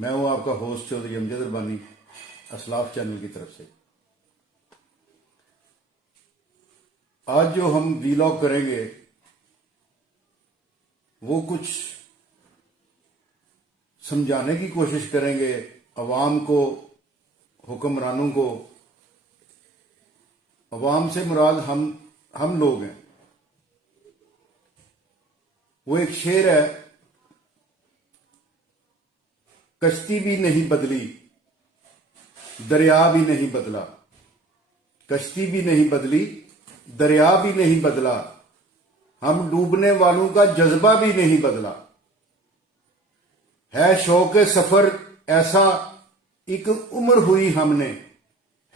میں ہوں آپ کا ہوسٹ چودھری امجد ربانی اسلاف چینل کی طرف سے۔ آج جو ہم ویلاگ کریں گے وہ کچھ سمجھانے کی کوشش کریں گے عوام کو، حکمرانوں کو۔ عوام سے مراد ہم لوگ ہیں۔ وہ ایک شعر ہے، کشتی بھی نہیں بدلی دریا بھی نہیں بدلا، کشتی بھی نہیں بدلی دریا بھی نہیں بدلا، ہم ڈوبنے والوں کا جذبہ بھی نہیں بدلا، ہے شوق سفر ایسا ایک عمر ہوئی ہم نے،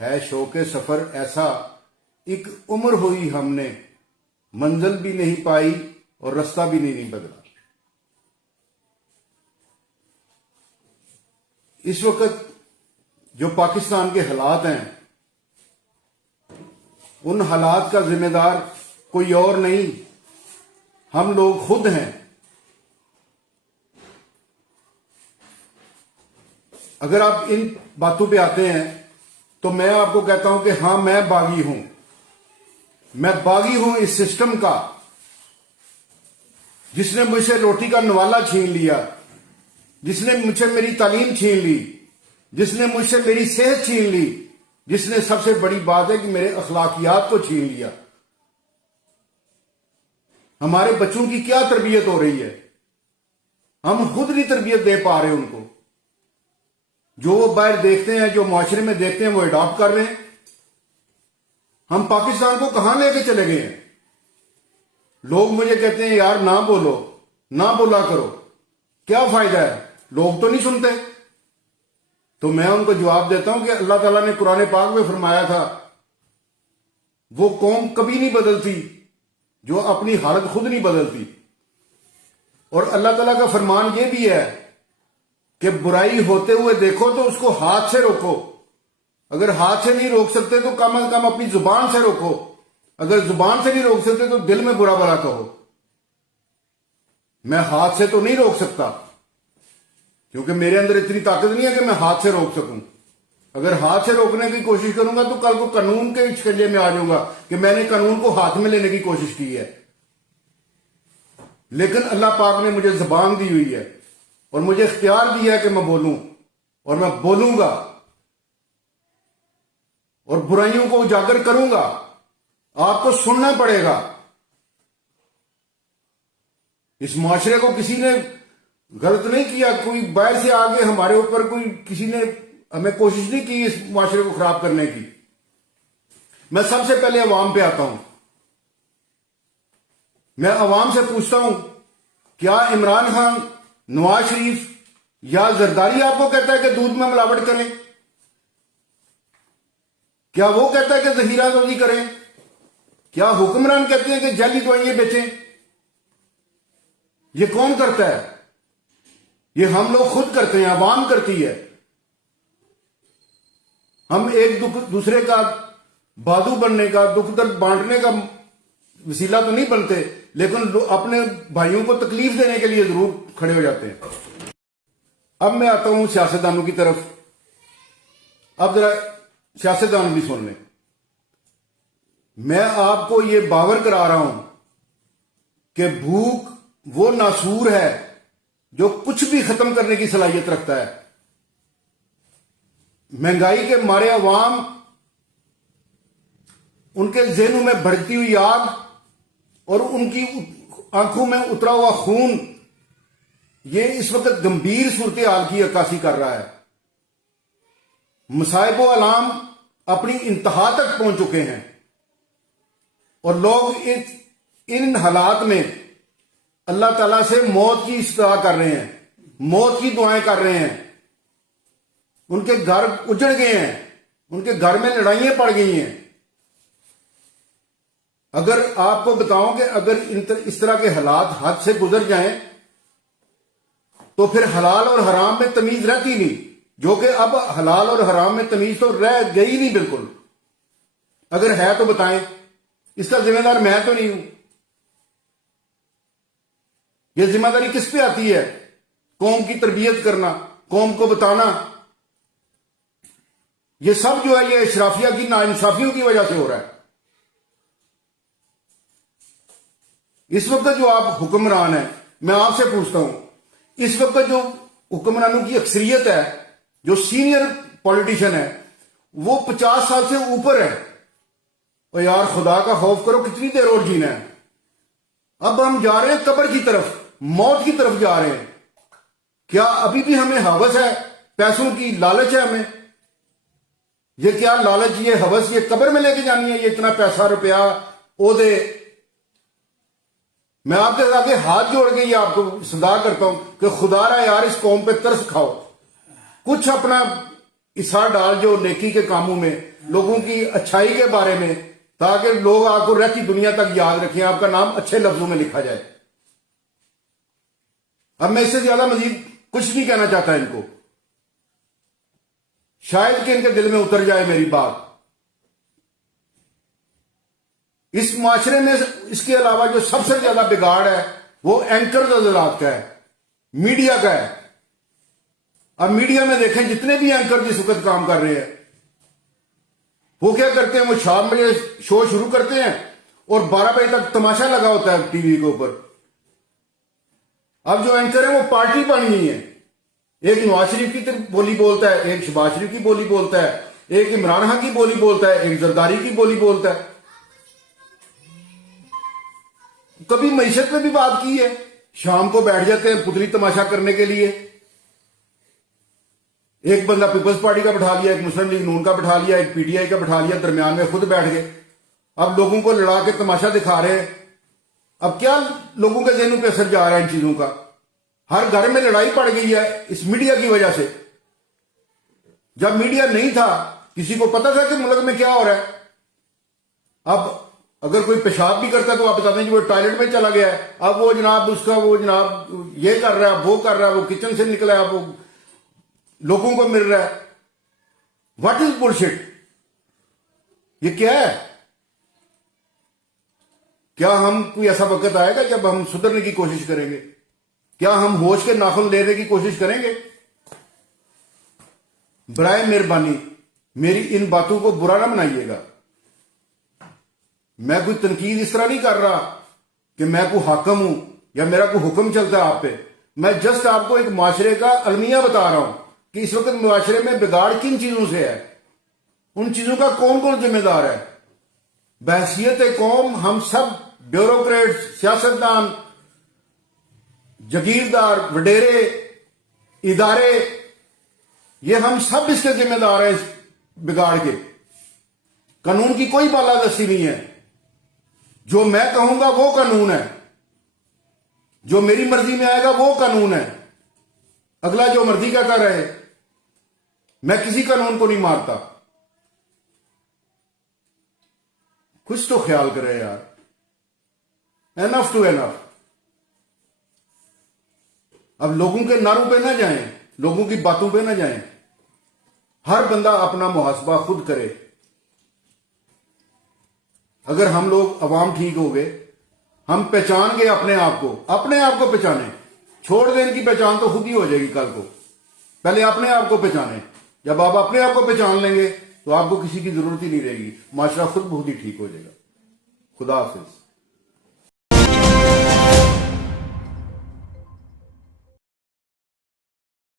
ہے شوق سفر ایسا ایک عمر ہوئی ہم نے، منزل بھی نہیں پائی اور رستہ بھی نہیں بدلا۔ اس وقت جو پاکستان کے حالات ہیں، ان حالات کا ذمہ دار کوئی اور نہیں، ہم لوگ خود ہیں۔ اگر آپ ان باتوں پہ آتے ہیں تو میں آپ کو کہتا ہوں کہ ہاں، میں باغی ہوں، میں باغی ہوں اس سسٹم کا جس نے مجھ سے روٹی کا نوالا چھین لیا، جس نے مجھ سے میری تعلیم چھین لی، جس نے مجھ سے میری صحت چھین لی، جس نے سب سے بڑی بات ہے کہ میرے اخلاقیات کو چھین لیا۔ ہمارے بچوں کی کیا تربیت ہو رہی ہے؟ ہم خود نہیں تربیت دے پا رہے ان کو۔ جو وہ باہر دیکھتے ہیں، جو معاشرے میں دیکھتے ہیں، وہ اڈاپٹ کر رہے ہیں۔ ہم پاکستان کو کہاں لے کے چلے گئے ہیں؟ لوگ مجھے کہتے ہیں یار نہ بولو، نہ بولا کرو، کیا فائدہ ہے؟ لوگ تو نہیں سنتے۔ تو میں ان کو جواب دیتا ہوں کہ اللہ تعالیٰ نے قرآن پاک میں فرمایا تھا وہ قوم کبھی نہیں بدلتی جو اپنی حالت خود نہیں بدلتی۔ اور اللہ تعالیٰ کا فرمان یہ بھی ہے کہ برائی ہوتے ہوئے دیکھو تو اس کو ہاتھ سے روکو۔ اگر ہاتھ سے نہیں روک سکتے تو کم از کم اپنی زبان سے روکو۔ اگر زبان سے نہیں روک سکتے تو دل میں برا بھلا کہو۔ میں ہاتھ سے تو نہیں روک سکتا کیونکہ میرے اندر اتنی طاقت نہیں ہے کہ میں ہاتھ سے روک سکوں۔ اگر ہاتھ سے روکنے کی کوشش کروں گا تو کل کو قانون کے شکنجے میں آ جاؤں گا کہ میں نے قانون کو ہاتھ میں لینے کی کوشش کی ہے۔ لیکن اللہ پاک نے مجھے زبان دی ہوئی ہے اور مجھے اختیار دیا ہے کہ میں بولوں، اور میں بولوں گا اور برائیوں کو اجاگر کروں گا۔ آپ کو سننا پڑے گا۔ اس معاشرے کو کسی نے غلط نہیں کیا، کوئی باہر سے آگے ہمارے اوپر کسی نے ہمیں کوشش نہیں کی اس معاشرے کو خراب کرنے کی۔ میں سب سے پہلے عوام پہ آتا ہوں۔ میں عوام سے پوچھتا ہوں، کیا عمران خان، نواز شریف یا زرداری آپ کو کہتا ہے کہ دودھ میں ملاوٹ کریں؟ کیا وہ کہتا ہے کہ ذخیرہ سازی کریں؟ کیا حکمران کہتے ہیں کہ جعلی دوائیں بیچیں؟ یہ کون کرتا ہے؟ یہ ہم لوگ خود کرتے ہیں، عوام کرتی ہے۔ ہم ایک دوسرے کا بازو بننے کا، دکھ درد بانٹنے کا وسیلہ تو نہیں بنتے، لیکن اپنے بھائیوں کو تکلیف دینے کے لیے ضرور کھڑے ہو جاتے ہیں۔ اب میں آتا ہوں سیاستدانوں کی طرف۔ اب ذرا سیاستدان بھی سن لیں۔ میں آپ کو یہ باور کرا رہا ہوں کہ بھوک وہ ناسور ہے جو کچھ بھی ختم کرنے کی صلاحیت رکھتا ہے۔ مہنگائی کے مارے عوام، ان کے ذہنوں میں بھڑکتی ہوئی آگ اور ان کی آنکھوں میں اترا ہوا خون، یہ اس وقت گمبھیر صورتحال کی عکاسی کر رہا ہے۔ مصائب و آلام اپنی انتہا تک پہنچ چکے ہیں اور لوگ ان حالات میں اللہ تعالیٰ سے موت کی استدعا کر رہے ہیں، موت کی دعائیں کر رہے ہیں۔ ان کے گھر اجڑ گئے ہیں، ان کے گھر میں لڑائیاں پڑ گئی ہیں۔ اگر آپ کو بتاؤں کہ اگر اس طرح کے حالات حد سے گزر جائیں تو پھر حلال اور حرام میں تمیز رہتی نہیں، جو کہ اب حلال اور حرام میں تمیز تو رہ گئی نہیں بالکل۔ اگر ہے تو بتائیں، اس کا ذمہ دار میں تو نہیں ہوں۔ یہ ذمہ داری کس پہ آتی ہے؟ قوم کی تربیت کرنا، قوم کو بتانا، یہ سب جو ہے یہ اشرافیہ کی ناانصافیوں کی وجہ سے ہو رہا ہے۔ اس وقت جو آپ حکمران ہیں، میں آپ سے پوچھتا ہوں، اس وقت جو حکمرانوں کی اکثریت ہے، جو سینئر پولیٹیشین ہے، وہ 50 سال سے اوپر ہے۔ اور یار خدا کا خوف کرو، کتنی دیر اور جینا ہے؟ اب ہم جا رہے ہیں قبر کی طرف، موت کی طرف جا رہے ہیں۔ کیا ابھی بھی ہمیں ہوس ہے؟ پیسوں کی لالچ ہے ہمیں؟ یہ کیا لالچ، یہ ہوس یہ قبر میں لے کے جانی ہے؟ یہ اتنا پیسہ روپیہ عہدے؟ میں آپ کے آگے ہاتھ جوڑ کے یہ آپ کو صدا کرتا ہوں کہ خدا را یار اس قوم پہ ترس کھاؤ، کچھ اپنا حصہ ڈال جو نیکی کے کاموں میں، لوگوں کی اچھائی کے بارے میں، تاکہ لوگ آپ کو رہتی دنیا تک یاد رکھیں، آپ کا نام اچھے لفظوں میں لکھا جائے۔ اب میں اس سے زیادہ مزید کچھ نہیں کہنا چاہتا ان کو، شاید کہ ان کے دل میں اتر جائے میری بات۔ اس معاشرے میں اس کے علاوہ جو سب سے زیادہ بگاڑ ہے وہ اینکرز حضرات کا ہے، میڈیا کا ہے۔ اب میڈیا میں دیکھیں جتنے بھی اینکر جس وقت کام کر رہے ہیں، وہ کیا کرتے ہیں؟ وہ شام بجے شو شروع کرتے ہیں اور 12 بجے تک تماشا لگا ہوتا ہے ٹی وی کے اوپر۔ اب جو اینکر ہے وہ پارٹی بن گئی ہے، ایک نواز شریف کی بولی بولتا ہے، ایک شہباز شریف کی بولی بولتا ہے، ایک عمران خان کی بولی بولتا ہے، ایک زرداری کی بولی بولتا ہے۔ کبھی معیشت میں بھی بات کی ہے؟ شام کو بیٹھ جاتے ہیں پتلی تماشا کرنے کے لیے، ایک بندہ پیپلز پارٹی کا بٹھا لیا، ایک مسلم لیگ نون کا بٹھا لیا، ایک پی ٹی آئی کا بٹھا لیا، درمیان میں خود بیٹھ گئے۔ اب لوگوں کو لڑا کے تماشا دکھا رہے ہیں۔ اب کیا لوگوں کے ذہنوں پہ اثر جا رہا ہے ان چیزوں کا؟ ہر گھر میں لڑائی پڑ گئی ہے اس میڈیا کی وجہ سے۔ جب میڈیا نہیں تھا کسی کو پتا تھا کہ ملک میں کیا ہو رہا ہے۔ اب اگر کوئی پیشاب بھی کرتا ہے تو آپ بتاتے ہیں کہ وہ ٹوائلٹ میں چلا گیا ہے، اب وہ جناب اس کا وہ جناب یہ کر رہا ہے، وہ کر رہا ہے، وہ کچن سے نکلا ہے، وہ لوگوں کو مل رہا ہے۔ What is bullshit? یہ کیا ہے؟ کیا ہم کوئی ایسا وقت آئے گا جب ہم سدھرنے کی کوشش کریں گے؟ کیا ہم ہوش کے ناخن لینے کی کوشش کریں گے؟ برائے مہربانی میری ان باتوں کو برا نہ بنائیے گا۔ میں کوئی تنقید اس طرح نہیں کر رہا کہ میں کوئی حاکم ہوں یا میرا کوئی حکم چلتا ہے آپ پہ۔ میں جسٹ آپ کو ایک معاشرے کا المیہ بتا رہا ہوں کہ اس وقت معاشرے میں بگاڑ کن چیزوں سے ہے، ان چیزوں کا کون کون ذمہ دار ہے۔ بحیثیت قوم ہم سب بیوروکریٹ، سیاستدان، جگیردار، وڈیرے، ادارے، یہ ہم سب اس کے ذمہ دار ہیں اس بگاڑ کے۔ قانون کی کوئی بالادستی نہیں ہے۔ جو میں کہوں گا وہ قانون ہے، جو میری مرضی میں آئے گا وہ قانون ہے۔ اگلا جو مرضی کہتا رہے، میں کسی قانون کو نہیں مارتا۔ کچھ تو خیال کرے یار، انف ٹو انف۔ اب لوگوں کے نعروں پہ نہ جائیں، لوگوں کی باتوں پہ نہ جائیں۔ ہر بندہ اپنا محاسبہ خود کرے۔ اگر ہم لوگ عوام ٹھیک ہو گئے، ہم پہچان گئے اپنے آپ کو پہچانیں۔ چھوڑ دیں ان کی پہچان تو خود ہی ہو جائے گی کل کو، پہلے اپنے آپ کو پہچانیں۔ جب آپ اپنے آپ کو پہچان لیں گے تو آپ کو کسی کی ضرورت ہی نہیں رہے گی، معاشرہ خود بہت ہی ٹھیک ہو جائے گا۔ خدا حافظ۔